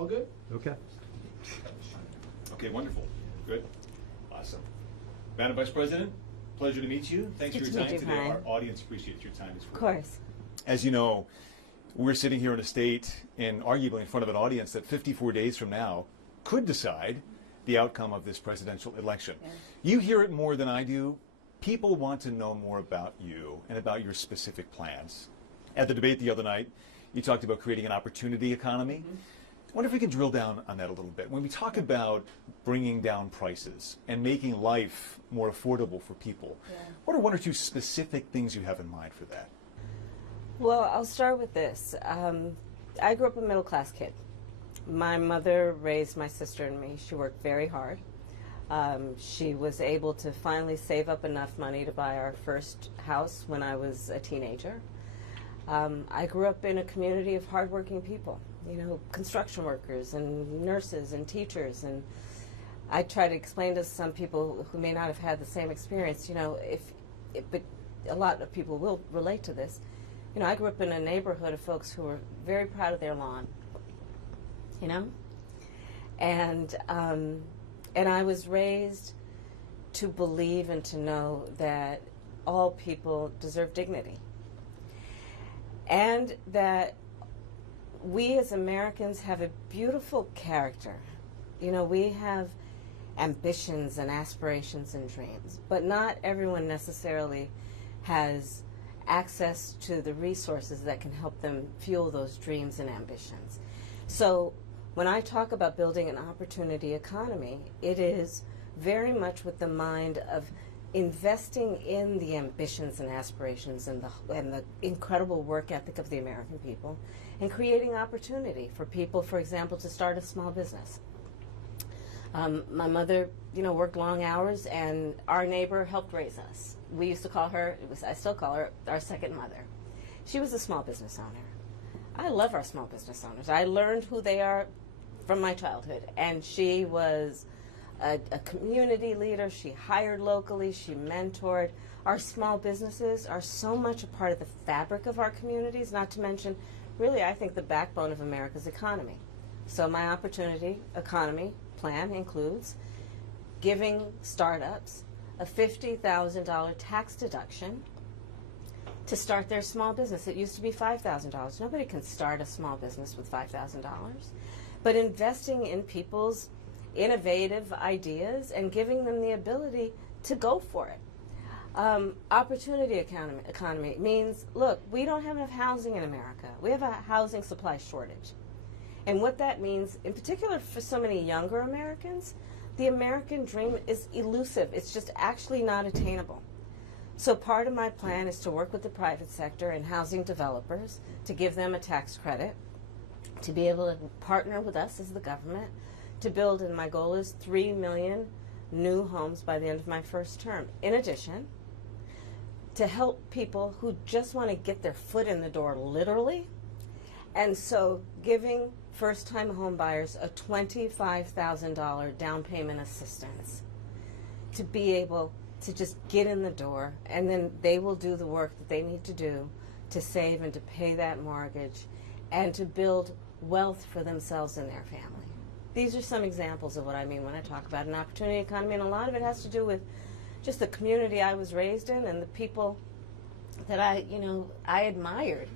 All good? Okay. Okay, wonderful. Good. Awesome. Madam Vice President, pleasure to meet you. Thanks for your time today. Brian. Our audience appreciates your time as well. Of course. As you know, we're sitting here in a state and arguably in front of an audience that 54 days from now could decide the outcome of this presidential election. Yeah. You hear it more than I do. People want to know more about you and about your specific plans. At the debate the other night, you talked about creating an opportunity economy. I wonder if we can drill down on that a little bit. When we talk about bringing down prices and making life more affordable for people, what are one or two specific things you have in mind for that? Well, I'll start with this. I grew up a middle-class kid. My mother raised my sister and me. She worked very hard. She was able to finally save up enough money to buy our first house when I was a teenager. I grew up in a community of hardworking people, you know, construction workers and nurses and teachers. And I try to explain to some people who may not have had the same experience, you know, but a lot of people will relate to this. You know, I grew up in a neighborhood of folks who were very proud of their lawn, you know? And I was raised to believe and to know that all people deserve dignity. And that we as Americans have a beautiful character. You know, we have ambitions and aspirations and dreams, but not everyone necessarily has access to the resources that can help them fuel those dreams and ambitions. So when I talk about building an opportunity economy, it is very much with the mind of investing in the ambitions and aspirations and the incredible work ethic of the American people, and creating opportunity for people, for example, to start a small business. My mother, you know, worked long hours, and our neighbor helped raise us. We used to call her, I still call her, our second mother. She was a small business owner. I love our small business owners. I learned who they are from my childhood, and she was a community leader. She hired locally. She mentored. Our small businesses are so much a part of the fabric of our communities, not to mention, really, I think, the backbone of America's economy. So my opportunity economy plan includes giving startups a $50,000 tax deduction to start their small business. It used to be $5,000. Nobody can start a small business with $5,000. But investing in people's innovative ideas and giving them the ability to go for it. Opportunity economy means, look, we don't have enough housing in America. We have a housing supply shortage. And what that means, in particular for so many younger Americans, the American dream is elusive. It's just actually not attainable. So part of my plan is to work with the private sector and housing developers to give them a tax credit, to be able to partner with us as the government, to build, and my goal is 3 million new homes by the end of my first term. In addition, to help people who just want to get their foot in the door, literally, and so giving first-time home buyers a $25,000 down payment assistance to be able to just get in the door, and then they will do the work that they need to do to save and to pay that mortgage and to build wealth for themselves and their family. These are some examples of what I mean when I talk about an opportunity economy, and a lot of it has to do with just the community I was raised in and the people that I admired,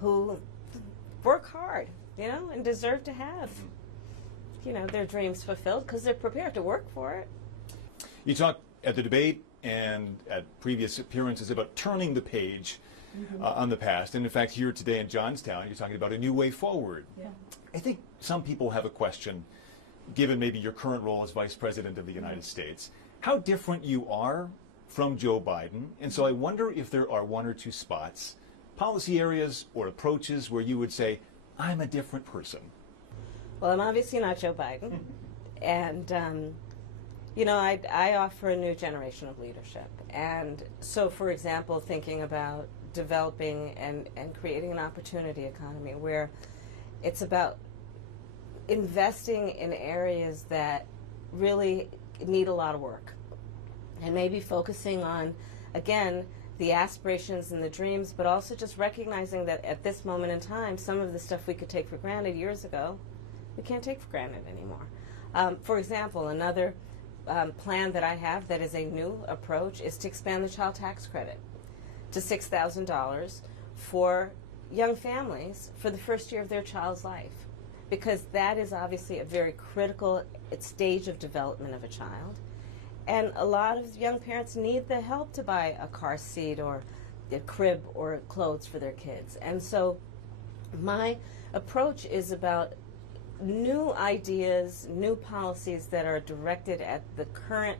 who work hard, and deserve to have, their dreams fulfilled because they're prepared to work for it. You talked at the debate and at previous appearances about turning the page on the past, and in fact here today in Johnstown you're talking about a new way forward. Yeah. I think some people have a question, given maybe your current role as Vice President of the United States, how different you are from Joe Biden, and so I wonder if there are one or two spots, policy areas or approaches where you would say, I'm a different person. Well, I'm obviously not Joe Biden, and I offer a new generation of leadership. And so, for example, thinking about developing and creating an opportunity economy where it's about investing in areas that really need a lot of work, and maybe focusing on, again, the aspirations and the dreams, but also just recognizing that at this moment in time, some of the stuff we could take for granted years ago we can't take for granted anymore. For example, another plan that I have that is a new approach is to expand the child tax credit to $6,000 for young families for the first year of their child's life, because that is obviously a very critical stage of development of a child. And a lot of young parents need the help to buy a car seat or a crib or clothes for their kids. And so my approach is about new ideas, new policies that are directed at the current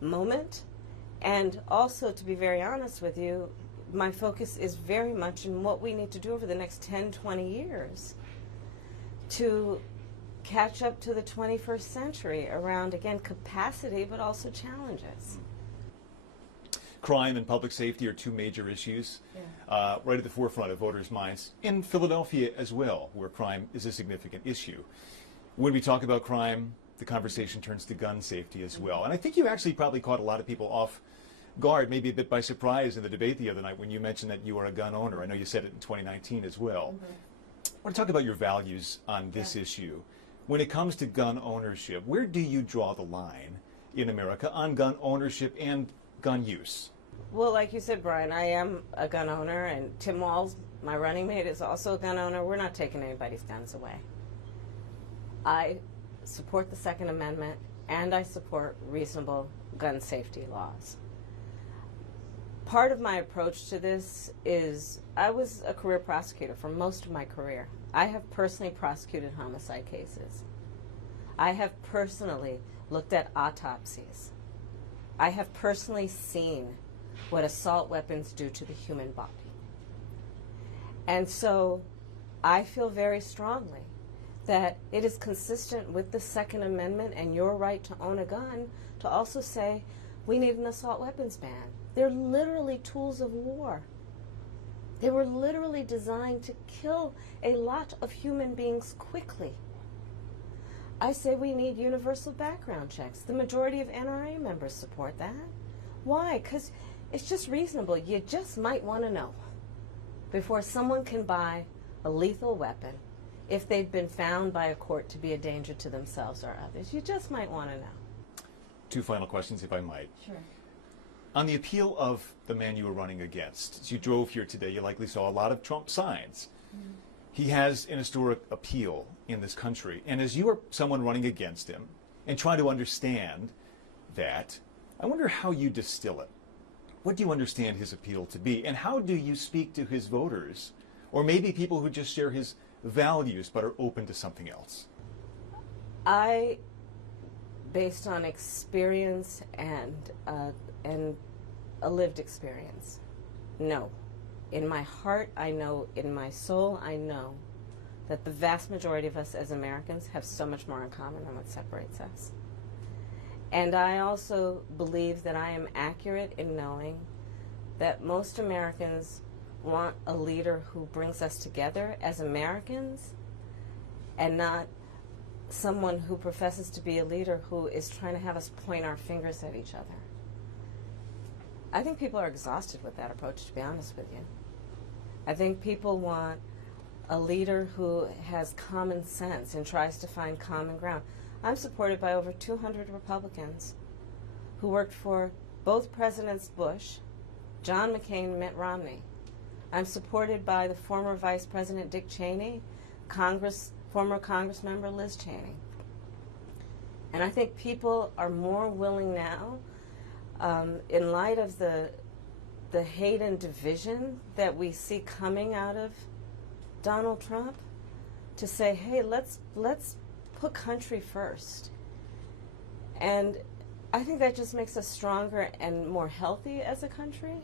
moment. And also, to be very honest with you, my focus is very much in what we need to do over the next 10, 20 years to catch up to the 21st century around, again, capacity, but also challenges. Crime and public safety are two major issues, right at the forefront of voters' minds, in Philadelphia as well, where crime is a significant issue. When we talk about crime, the conversation turns to gun safety as well. And I think you actually probably caught a lot of people off guard, maybe a bit by surprise in the debate the other night when you mentioned that you are a gun owner. I know you said it in 2019 as well. I want to talk about your values on this issue. When it comes to gun ownership, where do you draw the line in America on gun ownership and gun use? Well, like you said, Brian, I am a gun owner, and Tim Walz, my running mate, is also a gun owner. We're not taking anybody's guns away. I support the Second Amendment, and I support reasonable gun safety laws. Part of my approach to this is I was a career prosecutor for most of my career. I have personally prosecuted homicide cases. I have personally looked at autopsies. I have personally seen what assault weapons do to the human body. And so I feel very strongly that it is consistent with the Second Amendment and your right to own a gun to also say we need an assault weapons ban. They're literally tools of war. They were literally designed to kill a lot of human beings quickly. I say we need universal background checks. The majority of NRA members support that. Why? Because it's just reasonable. You just might want to know before someone can buy a lethal weapon if they've been found by a court to be a danger to themselves or others. You just might want to know. Two final questions, if I might. Sure. On the appeal of the man you were running against, as you drove here today, you likely saw a lot of Trump signs. He has an historic appeal in this country. And as you are someone running against him and trying to understand that, I wonder how you distill it. What do you understand his appeal to be? And how do you speak to his voters? Or maybe people who just share his values but are open to something else? I, based on experience and a lived experience, no. In my heart, I know, in my soul, I know that the vast majority of us as Americans have so much more in common than what separates us. And I also believe that I am accurate in knowing that most Americans want a leader who brings us together as Americans and not someone who professes to be a leader who is trying to have us point our fingers at each other. I think people are exhausted with that approach, to be honest with you. I think people want a leader who has common sense and tries to find common ground. I'm supported by over 200 Republicans who worked for both Presidents Bush, John McCain, and Mitt Romney. I'm supported by the former Vice President Dick Cheney, former Congress member Liz Cheney. And I think people are more willing now, in light of the hate and division that we see coming out of Donald Trump, to say, hey, let's put country first. And I think that just makes us stronger and more healthy as a country.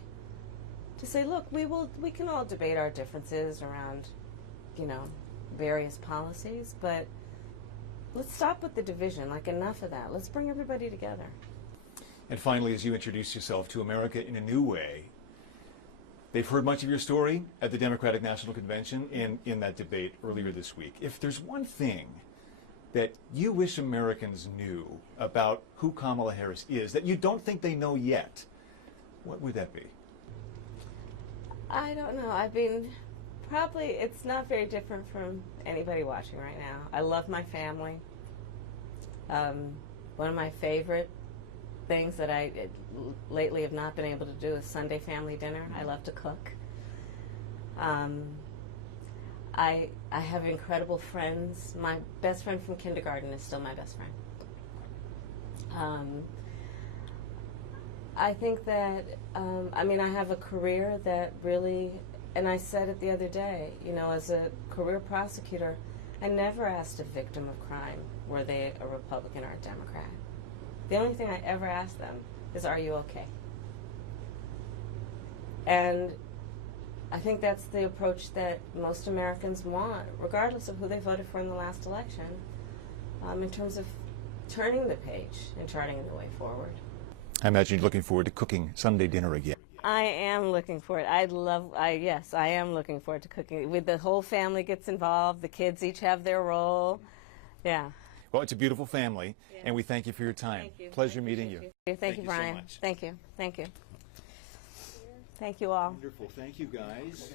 To say, look, we can all debate our differences around, various policies, but let's stop with the division. Like, enough of that. Let's bring everybody together. And finally, as you introduce yourself to America in a new way, they've heard much of your story at the Democratic National Convention and in that debate earlier this week. If there's one thing that you wish Americans knew about who Kamala Harris is that you don't think they know yet, what would that be? I don't know. I mean, Probably it's not very different from anybody watching right now. I love my family. One of my favorite things that I lately have not been able to do is Sunday family dinner. I love to cook. I have incredible friends. My best friend from kindergarten is still my best friend. I think that, I mean, I have a career that really, and I said it the other day, you know, as a career prosecutor, I never asked a victim of crime, were they a Republican or a Democrat. The only thing I ever asked them is, are you okay? And I think that's the approach that most Americans want, regardless of who they voted for in the last election, in terms of turning the page and charting the way forward. I imagine you're looking forward to cooking Sunday dinner again. I am looking for it. Yes, I am looking forward to cooking. With the whole family gets involved, the kids each have their role. Yeah. Well, it's a beautiful family, and we thank you for your time. Thank you. Pleasure meeting you. Thank you, Brian. So much. Thank you. Thank you. Thank you all. Wonderful. Thank you, guys.